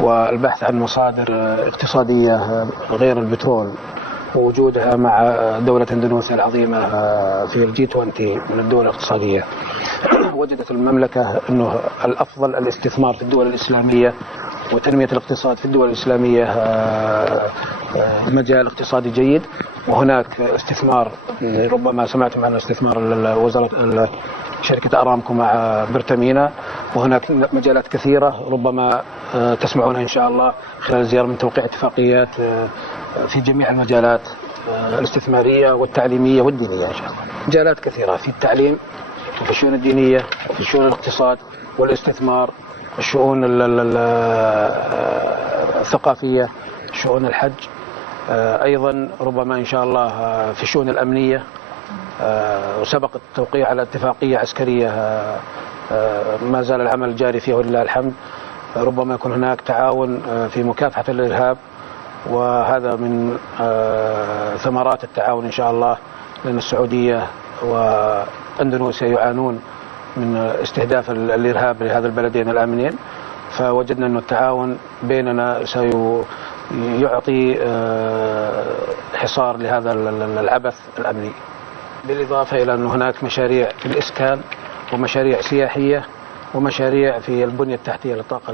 والبحث عن مصادر اقتصادية غير البترول ووجودها مع دولة اندونيسيا العظيمة في الجي 20 من الدول الاقتصادية. وجدت المملكة أنه الأفضل الاستثمار في الدول الإسلامية وتنمية الاقتصاد في الدول الإسلامية مجال اقتصادي جيد، وهناك استثمار ربما سمعتم عن استثمار وزارة شركة أرامكو مع برتامينا، وهناك مجالات كثيرة ربما تسمعون إن شاء الله خلال الزيارة من توقيع اتفاقيات في جميع المجالات الاستثمارية والتعليمية والدينية إن شاء الله. مجالات كثيرة في التعليم وفي الشؤون الدينية وفي الشؤون الاقتصاد والاستثمار، الشؤون الثقافية، شؤون الحج، أيضا ربما إن شاء الله في الشؤون الأمنية، وسبق التوقيع على اتفاقية عسكرية ما زال العمل جاري فيها ولله الحمد. ربما يكون هناك تعاون في مكافحة الإرهاب، وهذا من ثمرات التعاون إن شاء الله، لأن السعودية وأندونيسيا يعانون من استهداف الإرهاب لهذا البلدين الآمنين، فوجدنا أن التعاون بيننا سيعطي حصار لهذا العبث الأمني، بالإضافة إلى أن هناك مشاريع في الإسكان ومشاريع سياحية ومشاريع في البنية التحتية للطاقة.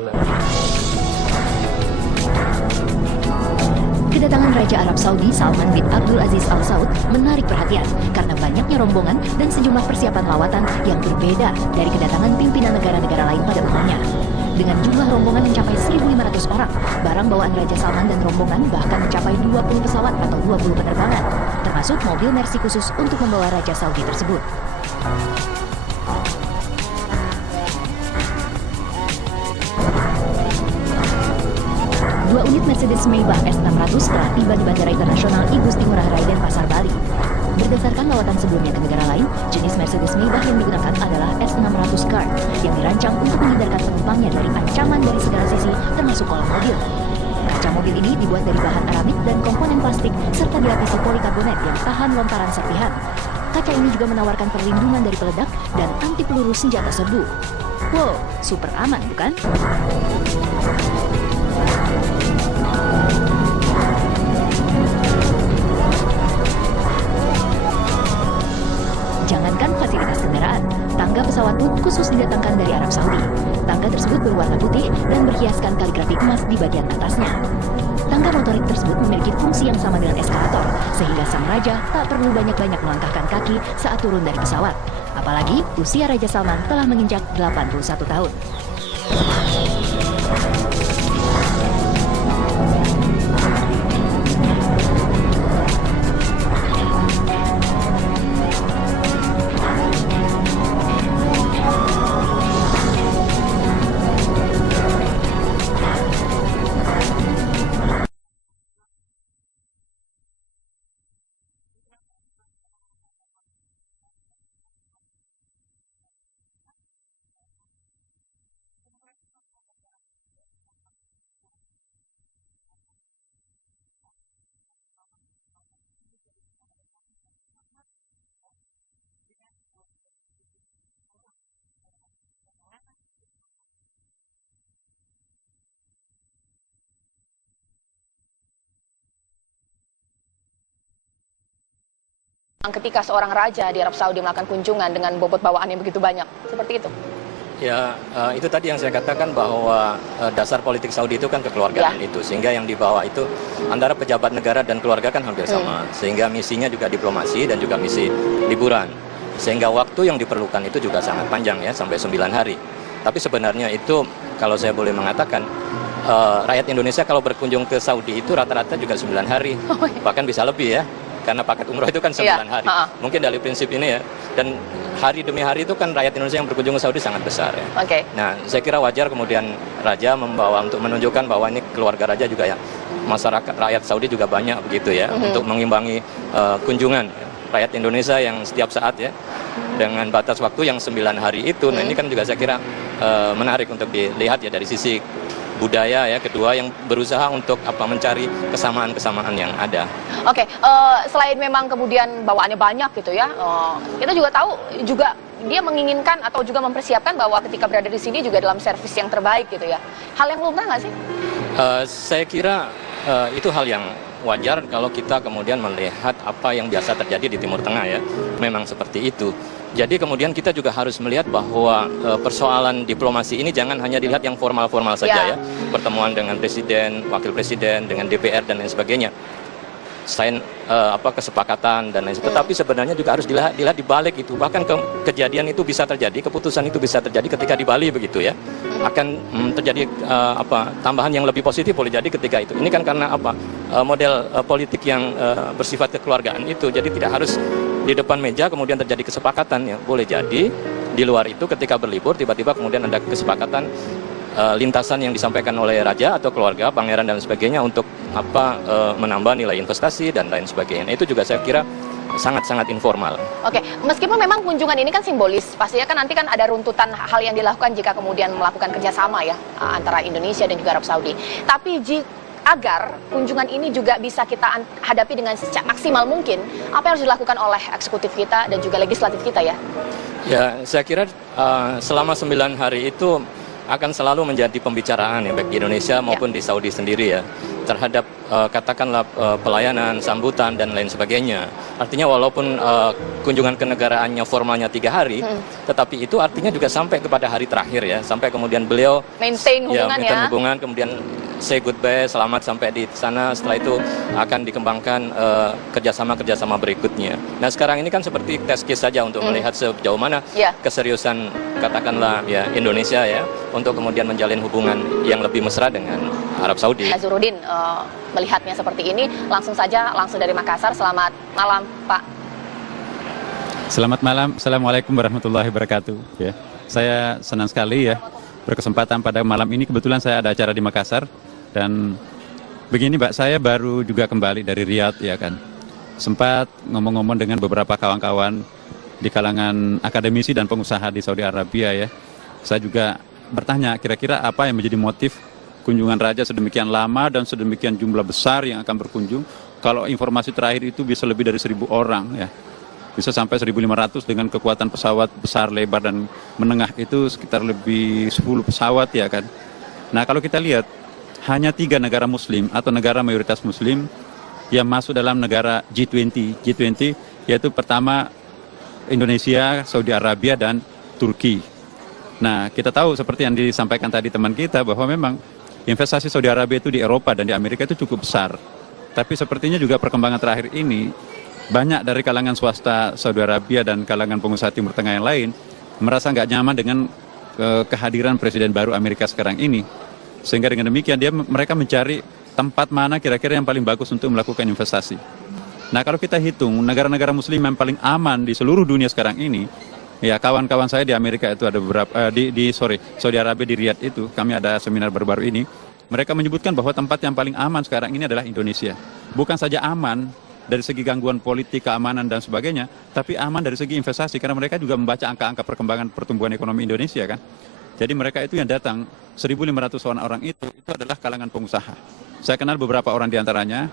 Kedatangan Raja Arab Saudi Salman bin Abdul Aziz Al Saud menarik perhatian karena banyaknya rombongan dan sejumlah persiapan lawatan yang berbeda dari kedatangan pimpinan negara-negara lain pada umumnya. Dengan jumlah rombongan mencapai 1.500 orang, barang bawaan Raja Salman dan rombongan bahkan mencapai 20 pesawat atau 20 penerbangan, termasuk mobil Mercy khusus untuk membawa Raja Saudi tersebut. Dua unit Mercedes Maybach S600 telah tiba di Bandara Internasional I Gusti Ngurah Rai Denpasar, Bali. Berdasarkan lawatan sebelumnya ke negara lain, jenis Mercedes Maybach yang digunakan adalah S600 Car yang dirancang untuk menghindarkan penumpangnya dari ancaman dari segala sisi, termasuk kolong mobil. Kaca mobil ini dibuat dari bahan aramid dan komponen plastik serta dilapisi polikarbonat yang tahan lontaran serpihan. Kaca ini juga menawarkan perlindungan dari peledak dan anti peluru senjata serbu. Wow, super aman bukan? Jangankan fasilitas kendaraan, tangga pesawat pun khusus didatangkan dari Arab Saudi. Tangga tersebut berwarna putih dan berhiaskan kaligrafi emas di bagian atasnya. Tangga motorik tersebut memiliki fungsi yang sama dengan eskalator, sehingga sang raja tak perlu banyak-banyak melangkahkan kaki saat turun dari pesawat. Apalagi usia Raja Salman telah menginjak 81 tahun. Ketika seorang raja di Arab Saudi melakukan kunjungan dengan bobot bawaan yang begitu banyak, seperti itu? Ya, itu tadi yang saya katakan bahwa dasar politik Saudi itu kan kekeluargaan itu, sehingga yang dibawa itu antara pejabat negara dan keluarga kan hampir sama, sehingga misinya juga diplomasi dan juga misi liburan, sehingga waktu yang diperlukan itu juga sangat panjang ya, sampai 9 hari. Tapi sebenarnya itu kalau saya boleh mengatakan, rakyat Indonesia kalau berkunjung ke Saudi itu rata-rata juga 9 hari, bahkan bisa lebih ya. Karena paket umroh itu kan 9 hari. Mungkin dari prinsip ini ya. Dan hari demi hari itu kan rakyat Indonesia yang berkunjung ke Saudi sangat besar ya. Nah, saya kira wajar kemudian Raja membawa untuk menunjukkan bahwa ini keluarga Raja juga ya. Masyarakat rakyat Saudi juga banyak begitu ya. Untuk mengimbangi kunjungan rakyat Indonesia yang setiap saat ya. Dengan batas waktu yang 9 hari itu. Nah, ini kan juga saya kira menarik untuk dilihat ya dari sisi budaya ya, kedua yang berusaha untuk mencari kesamaan-kesamaan yang ada. Selain memang kemudian bawaannya banyak gitu ya, kita juga tahu juga dia menginginkan atau juga mempersiapkan bahwa ketika berada di sini juga dalam servis yang terbaik gitu ya. Hal yang lumrah nggak sih? Saya kira itu hal yang wajar kalau kita kemudian melihat apa yang biasa terjadi di Timur Tengah ya. Memang seperti itu. Jadi kemudian kita juga harus melihat bahwa persoalan diplomasi ini jangan hanya dilihat yang formal-formal saja ya. Pertemuan dengan presiden, wakil presiden, dengan DPR dan lain sebagainya. Selain kesepakatan dan lain sebagainya, tetapi sebenarnya juga harus dilihat di balik itu. Bahkan kejadian itu bisa terjadi, keputusan itu bisa terjadi ketika di Bali begitu ya. Akan terjadi tambahan yang lebih positif boleh jadi ketika itu. Ini kan karena model politik yang bersifat kekeluargaan itu. Jadi tidak harus di depan meja kemudian terjadi kesepakatan ya. Boleh jadi di luar itu ketika berlibur tiba-tiba kemudian ada kesepakatan lintasan yang disampaikan oleh raja atau keluarga, pangeran dan sebagainya untuk menambah nilai investasi dan lain sebagainya. Itu juga saya kira sangat-sangat informal. Oke, meskipun memang kunjungan ini kan simbolis, pastinya kan nanti kan ada runtutan hal yang dilakukan jika kemudian melakukan kerjasama ya antara Indonesia dan juga Arab Saudi. Tapi agar kunjungan ini juga bisa kita hadapi dengan maksimal mungkin, apa yang harus dilakukan oleh eksekutif kita dan juga legislatif kita ya? Ya, saya kira selama 9 hari itu akan selalu menjadi pembicaraan ya baik di Indonesia maupun di Saudi sendiri ya terhadap katakanlah pelayanan, sambutan dan lain sebagainya. Artinya walaupun kunjungan kenegaraannya formalnya 3 hari, tetapi itu artinya juga sampai kepada hari terakhir ya, sampai kemudian beliau maintain hubungan kemudian say goodbye, selamat sampai di sana. Setelah itu akan dikembangkan kerjasama berikutnya. Nah sekarang ini kan seperti test case saja untuk melihat sejauh mana keseriusan katakanlah ya Indonesia ya untuk kemudian menjalin hubungan yang lebih mesra dengan Arab Saudi. Nazarudin melihatnya seperti ini, langsung dari Makassar. Selamat malam Pak. Selamat malam, Assalamualaikum warahmatullahi wabarakatuh. Ya, saya senang sekali ya berkesempatan pada malam ini. Kebetulan saya ada acara di Makassar dan begini Mbak, saya baru juga kembali dari Riyadh ya kan. Sempat ngomong-ngomong dengan beberapa kawan-kawan di kalangan akademisi dan pengusaha di Saudi Arabia ya. Saya juga bertanya kira-kira apa yang menjadi motif kunjungan raja sedemikian lama dan sedemikian jumlah besar yang akan berkunjung. Kalau informasi terakhir itu bisa lebih dari 1.000 orang ya. Bisa sampai 1.500 dengan kekuatan pesawat besar, lebar dan menengah itu sekitar lebih 10 pesawat ya kan. Nah kalau kita lihat hanya 3 negara muslim atau negara mayoritas muslim yang masuk dalam negara G20. G20 yaitu pertama Indonesia, Saudi Arabia dan Turki. Nah kita tahu seperti yang disampaikan tadi teman kita bahwa memang investasi Saudi Arabia itu di Eropa dan di Amerika itu cukup besar. Tapi sepertinya juga perkembangan terakhir ini, banyak dari kalangan swasta Saudi Arabia dan kalangan pengusaha Timur Tengah yang lain merasa nggak nyaman dengan kehadiran Presiden baru Amerika sekarang ini. Sehingga dengan demikian mereka mencari tempat mana kira-kira yang paling bagus untuk melakukan investasi. Nah kalau kita hitung negara-negara muslim yang paling aman di seluruh dunia sekarang ini, ya kawan-kawan saya di Amerika itu ada beberapa, Saudi Arabia di Riyadh itu, kami ada seminar baru-baru ini, mereka menyebutkan bahwa tempat yang paling aman sekarang ini adalah Indonesia. Bukan saja aman dari segi gangguan politik, keamanan dan sebagainya, tapi aman dari segi investasi, karena mereka juga membaca angka-angka perkembangan pertumbuhan ekonomi Indonesia kan. Jadi mereka itu yang datang, 1.500 orang itu adalah kalangan pengusaha. Saya kenal beberapa orang di antaranya,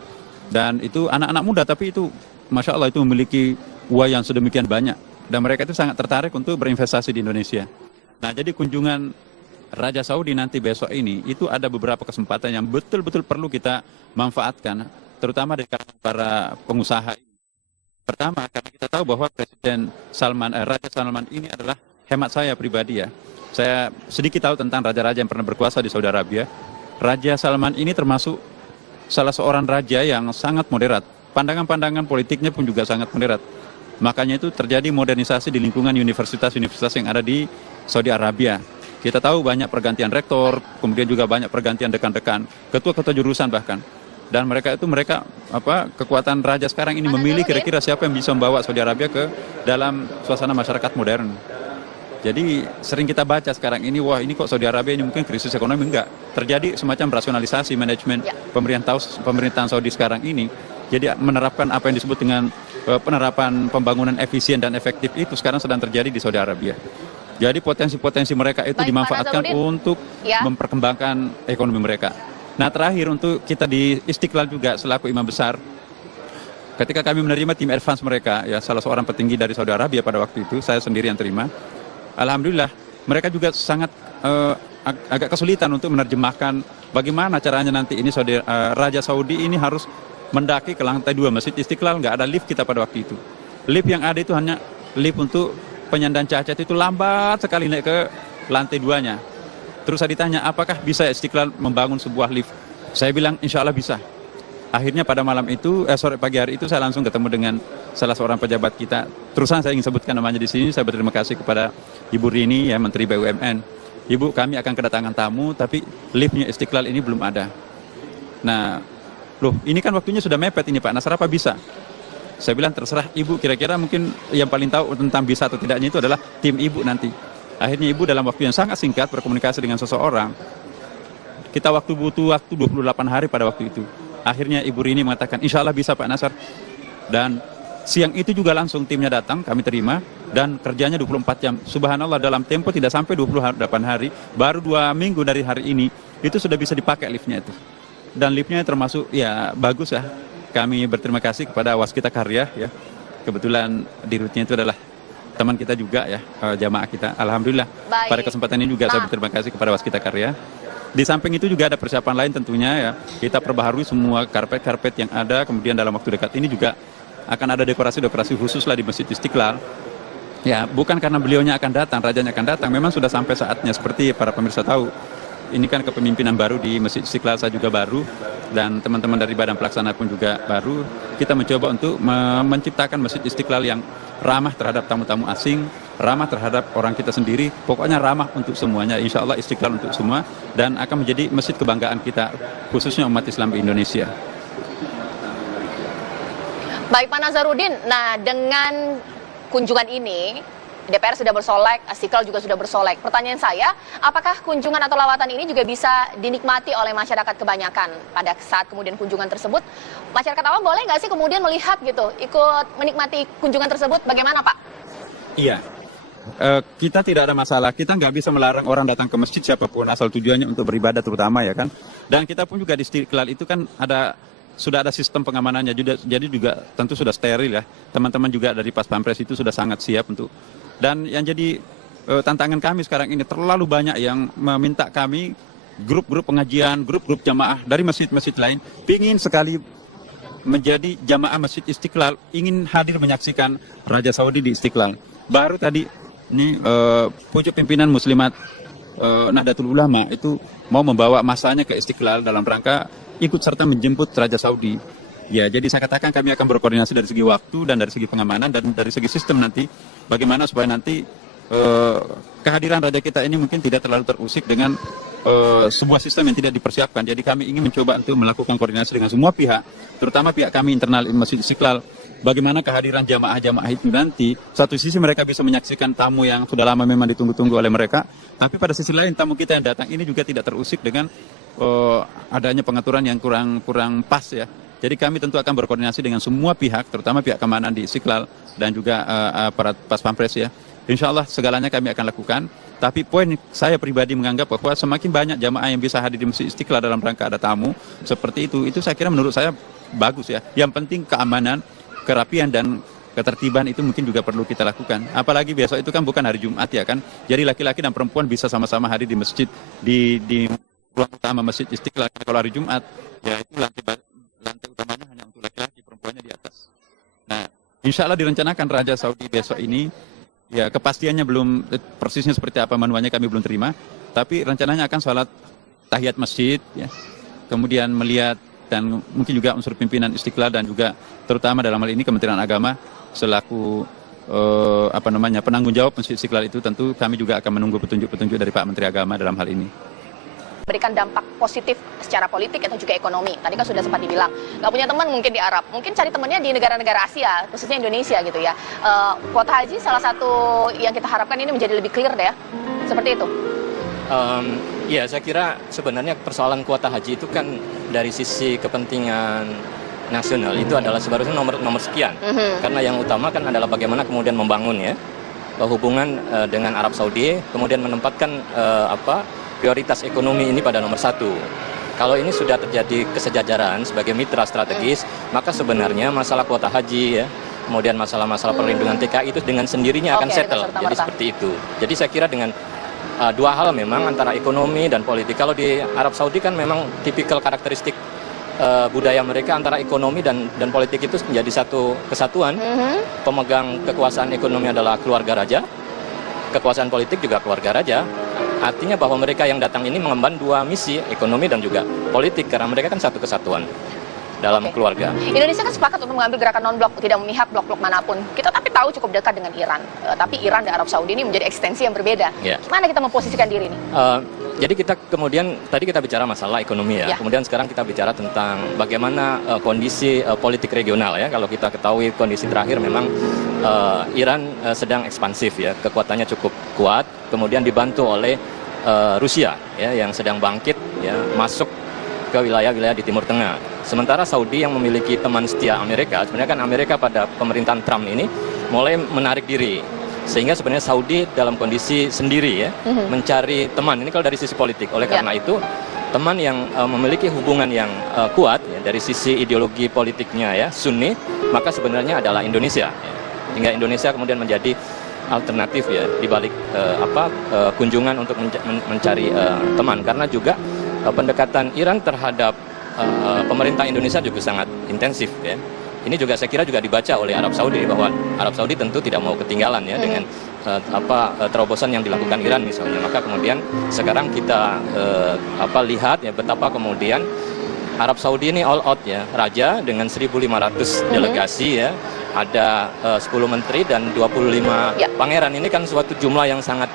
dan itu anak-anak muda, tapi itu Masya Allah itu memiliki uang yang sedemikian banyak. Dan mereka itu sangat tertarik untuk berinvestasi di Indonesia. Nah jadi kunjungan Raja Saudi nanti besok ini, itu ada beberapa kesempatan yang betul-betul perlu kita manfaatkan, terutama dari para pengusaha. Pertama, karena kita tahu bahwa Raja Salman ini adalah hemat saya pribadi ya. Saya sedikit tahu tentang raja-raja yang pernah berkuasa di Saudi Arabia. Raja Salman ini termasuk salah seorang raja yang sangat moderat. Pandangan-pandangan politiknya pun juga sangat moderat. Makanya itu terjadi modernisasi di lingkungan universitas-universitas yang ada di Saudi Arabia. Kita tahu banyak pergantian rektor, kemudian juga banyak pergantian dekan-dekan, ketua-ketua jurusan bahkan. Dan mereka kekuatan raja sekarang ini memilih kira-kira siapa yang bisa membawa Saudi Arabia ke dalam suasana masyarakat modern. Jadi sering kita baca sekarang ini, wah ini kok Saudi Arabia ini mungkin krisis ekonomi, enggak. Terjadi semacam rasionalisasi manajemen pemerintahan Saudi sekarang ini. Jadi menerapkan apa yang disebut dengan penerapan pembangunan efisien dan efektif itu sekarang sedang terjadi di Saudi Arabia. Jadi potensi-potensi mereka itu dimanfaatkan untuk memperkembangkan ekonomi mereka. Nah terakhir untuk kita di Istiqlal juga selaku imam besar, ketika kami menerima tim advance mereka, ya salah seorang petinggi dari Saudi Arabia pada waktu itu, saya sendiri yang terima. Alhamdulillah, mereka juga sangat agak kesulitan untuk menerjemahkan bagaimana caranya nanti ini Raja Saudi ini harus mendaki ke lantai 2 Masjid Istiqlal, nggak ada lift kita pada waktu itu. Lift yang ada itu hanya lift untuk penyandang cacat, itu lambat sekali naik ke lantai 2-nya. Terus saya ditanya, apakah bisa Istiqlal membangun sebuah lift? Saya bilang, insya Allah bisa. Akhirnya pada malam itu, sore pagi hari itu saya langsung ketemu dengan salah seorang pejabat kita. Terusan saya ingin sebutkan namanya di sini. Saya berterima kasih kepada Ibu Rini, ya Menteri BUMN. Ibu, kami akan kedatangan tamu, tapi liftnya Istiqlal ini belum ada. Nah, loh, ini kan waktunya sudah mepet ini Pak Nasar, apa bisa? Saya bilang terserah Ibu, kira-kira mungkin yang paling tahu tentang bisa atau tidaknya itu adalah tim Ibu nanti. Akhirnya Ibu dalam waktu yang sangat singkat berkomunikasi dengan seseorang. Kita butuh waktu 28 hari pada waktu itu. Akhirnya Ibu Rini mengatakan, insya Allah bisa Pak Nasar. Dan siang itu juga langsung timnya datang, kami terima. Dan kerjanya 24 jam. Subhanallah, dalam tempo tidak sampai 28 hari. Baru 2 minggu dari hari ini, itu sudah bisa dipakai liftnya itu. Dan liftnya termasuk, ya bagus ya. Kami berterima kasih kepada Waskita Karya. Ya. Kebetulan dirutnya itu adalah teman kita juga ya, jamaah kita. Alhamdulillah. Baik. Pada kesempatan ini juga saya berterima kasih kepada Waskita Karya. Di samping itu juga ada persiapan lain tentunya ya. Kita perbaharui semua karpet-karpet yang ada. Kemudian dalam waktu dekat ini juga akan ada dekorasi-dekorasi khusus lah di Masjid Istiqlal. Ya, bukan karena beliaunya akan datang, rajanya akan datang. Memang sudah sampai saatnya, seperti para pemirsa tahu. Ini kan kepemimpinan baru di Masjid Istiqlal, saya juga baru. Dan teman-teman dari Badan Pelaksana pun juga baru. Kita mencoba untuk menciptakan Masjid Istiqlal yang ramah terhadap tamu-tamu asing, ramah terhadap orang kita sendiri, pokoknya ramah untuk semuanya. Insya Allah Istiqlal untuk semua, dan akan menjadi masjid kebanggaan kita, khususnya umat Islam di Indonesia. Baik Pak Nazarudin, nah dengan kunjungan ini, DPR sudah bersolek, Istiqlal juga sudah bersolek. Pertanyaan saya, apakah kunjungan atau lawatan ini juga bisa dinikmati oleh masyarakat kebanyakan pada saat kemudian kunjungan tersebut? Masyarakat awam boleh nggak sih kemudian melihat gitu, ikut menikmati kunjungan tersebut? Bagaimana Pak? Iya, kita tidak ada masalah. Kita nggak bisa melarang orang datang ke masjid siapapun, asal tujuannya untuk beribadah terutama ya kan. Dan kita pun juga di Istiqlal itu kan sudah ada sistem pengamanannya juga, jadi juga tentu sudah steril ya. Teman-teman juga dari Pas Pampres itu sudah sangat siap untuk. Dan yang jadi tantangan kami sekarang ini, terlalu banyak yang meminta kami, grup-grup pengajian, grup-grup jamaah dari masjid-masjid lain, ingin sekali menjadi jamaah Masjid Istiqlal, ingin hadir menyaksikan Raja Saudi di Istiqlal. Baru tadi ini pucuk pimpinan Muslimat Nahdlatul Ulama itu mau membawa masanya ke Istiqlal dalam rangka ikut serta menjemput Raja Saudi. Ya, jadi saya katakan kami akan berkoordinasi dari segi waktu dan dari segi pengamanan dan dari segi sistem nanti, bagaimana supaya nanti kehadiran Raja kita ini mungkin tidak terlalu terusik dengan sebuah sistem yang tidak dipersiapkan. Jadi kami ingin mencoba untuk melakukan koordinasi dengan semua pihak, terutama pihak kami internal Masjid Istiqlal. Bagaimana kehadiran jamaah-jamaah itu nanti, satu sisi mereka bisa menyaksikan tamu yang sudah lama memang ditunggu-tunggu oleh mereka, tapi pada sisi lain tamu kita yang datang ini juga tidak terusik dengan adanya pengaturan yang kurang pas ya. Jadi kami tentu akan berkoordinasi dengan semua pihak, terutama pihak keamanan di Istiqlal dan juga aparat Pas Pampres ya. Insya Allah segalanya kami akan lakukan. Tapi poin saya pribadi menganggap bahwa semakin banyak jamaah yang bisa hadir di Masjid Istiqlal dalam rangka ada tamu seperti itu saya kira menurut saya bagus ya. Yang penting keamanan, kerapian dan ketertiban itu mungkin juga perlu kita lakukan. Apalagi besok itu kan bukan hari Jumat ya kan. Jadi laki-laki dan perempuan bisa sama-sama hadir di masjid di ruang utama Masjid Istiqlal. Kalau hari Jumat ya itu lantai utamanya hanya untuk laki-laki, perempuannya di atas. Nah, insya Allah direncanakan Raja Saudi besok ini, ya kepastiannya belum persisnya seperti apa manualnya kami belum terima, tapi rencananya akan sholat tahiyat masjid, ya. Kemudian melihat dan mungkin juga unsur pimpinan Istiqlal dan juga terutama dalam hal ini Kementerian Agama selaku penanggung jawab Masjid Istiqlal itu, tentu kami juga akan menunggu petunjuk-petunjuk dari Pak Menteri Agama dalam hal ini. Berikan dampak positif secara politik atau juga ekonomi. Tadi kan sudah sempat dibilang, nggak punya teman mungkin di Arab, mungkin cari temannya di negara-negara Asia, khususnya Indonesia gitu ya. Kuota haji salah satu yang kita harapkan ini menjadi lebih clear deh ya, seperti itu. Ya, saya kira sebenarnya persoalan kuota haji itu kan dari sisi kepentingan nasional itu adalah sebenarnya nomor sekian. Karena yang utama kan adalah bagaimana kemudian membangun ya hubungan dengan Arab Saudi, kemudian menempatkan prioritas ekonomi ini pada nomor satu. kalau ini sudah terjadi kesejajaran sebagai mitra strategis, maka sebenarnya masalah kuota haji ya, kemudian masalah-masalah perlindungan TKI itu dengan sendirinya akan settle. Jadi seperti itu. Jadi saya kira dengan dua hal memang antara ekonomi dan politik. Kalau di Arab Saudi kan memang tipikal karakteristik budaya mereka antara ekonomi dan politik itu menjadi satu kesatuan. Pemegang kekuasaan ekonomi adalah keluarga raja, kekuasaan politik juga keluarga raja. Artinya bahwa mereka yang datang ini mengemban dua misi, ekonomi dan juga politik, karena mereka kan satu kesatuan dalam keluarga. Indonesia kan sepakat untuk mengambil gerakan non-blok, tidak memihak blok-blok manapun. Kita tapi tahu cukup dekat dengan Iran, tapi Iran dan Arab Saudi ini menjadi ekstensi yang berbeda. Gimana kita memposisikan diri ini? Jadi kita kemudian, tadi kita bicara masalah ekonomi ya, kemudian sekarang kita bicara tentang bagaimana kondisi politik regional ya. Kalau kita ketahui kondisi terakhir memang Iran sedang ekspansif ya, kekuatannya cukup kuat, kemudian dibantu oleh Rusia ya, yang sedang bangkit ya, masuk ke wilayah-wilayah di Timur Tengah. Sementara Saudi yang memiliki teman setia Amerika, sebenarnya kan Amerika pada pemerintahan Trump ini mulai menarik diri. Sehingga sebenarnya Saudi dalam kondisi sendiri ya, mencari teman. Ini kalau dari sisi politik. Oleh karena itu, teman yang memiliki hubungan yang kuat ya, dari sisi ideologi politiknya ya, Sunni, maka sebenarnya adalah Indonesia. Ya. Sehingga Indonesia kemudian menjadi alternatif ya di balik kunjungan untuk mencari teman. Karena juga pendekatan Iran terhadap pemerintah Indonesia juga sangat intensif ya. Ini juga saya kira juga dibaca oleh Arab Saudi, bahwa Arab Saudi tentu tidak mau ketinggalan ya dengan terobosan yang dilakukan Iran misalnya. Maka kemudian sekarang kita lihat ya betapa kemudian Arab Saudi ini all out ya, raja dengan 1.500 delegasi ya, ada 10 menteri dan 25 pangeran. Ini kan suatu jumlah yang sangat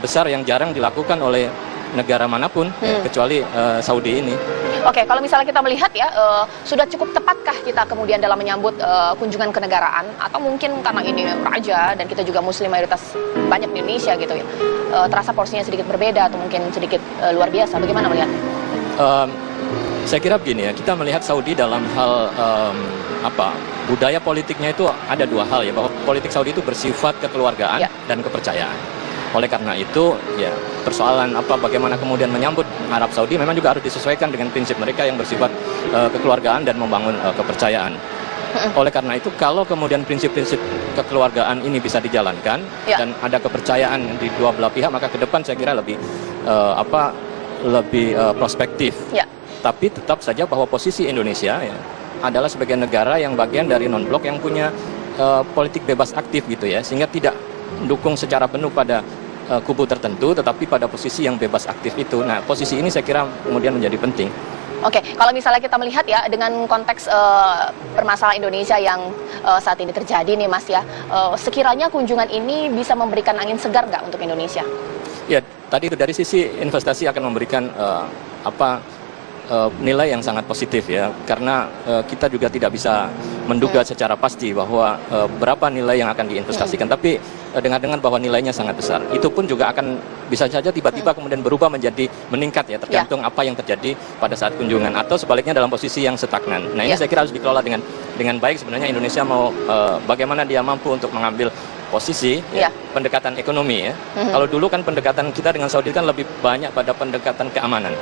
besar yang jarang dilakukan oleh negara manapun kecuali Saudi ini. Oke, kalau misalnya kita melihat ya, sudah cukup tepatkah kita kemudian dalam menyambut kunjungan kenegaraan, atau mungkin karena ini raja dan kita juga muslim mayoritas banyak di Indonesia gitu ya, terasa porsinya sedikit berbeda atau mungkin sedikit luar biasa, bagaimana melihat? Saya kira begini ya, kita melihat Saudi dalam hal budaya politiknya itu ada dua hal ya, bahwa politik Saudi itu bersifat kekeluargaan dan kepercayaan. Oleh karena itu, ya persoalan bagaimana kemudian menyambut Arab Saudi memang juga harus disesuaikan dengan prinsip mereka yang bersifat kekeluargaan dan membangun kepercayaan. Oleh karena itu, kalau kemudian prinsip-prinsip kekeluargaan ini bisa dijalankan dan ada kepercayaan di dua belah pihak, maka ke depan saya kira lebih prospektif. Tapi tetap saja bahwa posisi Indonesia ya, adalah sebagai negara yang bagian dari non-blok yang punya politik bebas aktif gitu ya, sehingga tidak mendukung secara penuh pada kubu tertentu, tetapi pada posisi yang bebas aktif itu. Nah, posisi ini saya kira kemudian menjadi penting. Oke, kalau misalnya kita melihat ya dengan konteks permasalahan Indonesia yang saat ini terjadi nih Mas ya, sekiranya kunjungan ini bisa memberikan angin segar nggak untuk Indonesia? Ya, tadi itu dari sisi investasi akan memberikan nilai yang sangat positif ya, karena kita juga tidak bisa menduga secara pasti bahwa berapa nilai yang akan diinvestasikan, tapi dengan bahwa nilainya sangat besar, itu pun juga akan bisa saja tiba-tiba kemudian berubah menjadi meningkat ya, tergantung apa yang terjadi pada saat kunjungan, atau sebaliknya dalam posisi yang stagnan. Nah, ini saya kira harus dikelola dengan baik. Sebenarnya Indonesia mau bagaimana dia mampu untuk mengambil posisi pendekatan ekonomi ya. Kalau dulu kan pendekatan kita dengan Saudi kan lebih banyak pada pendekatan keamanan.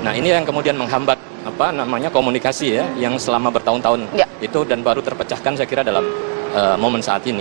Nah, ini yang kemudian menghambat komunikasi ya, yang selama bertahun-tahun itu, dan baru terpecahkan saya kira dalam momen saat ini.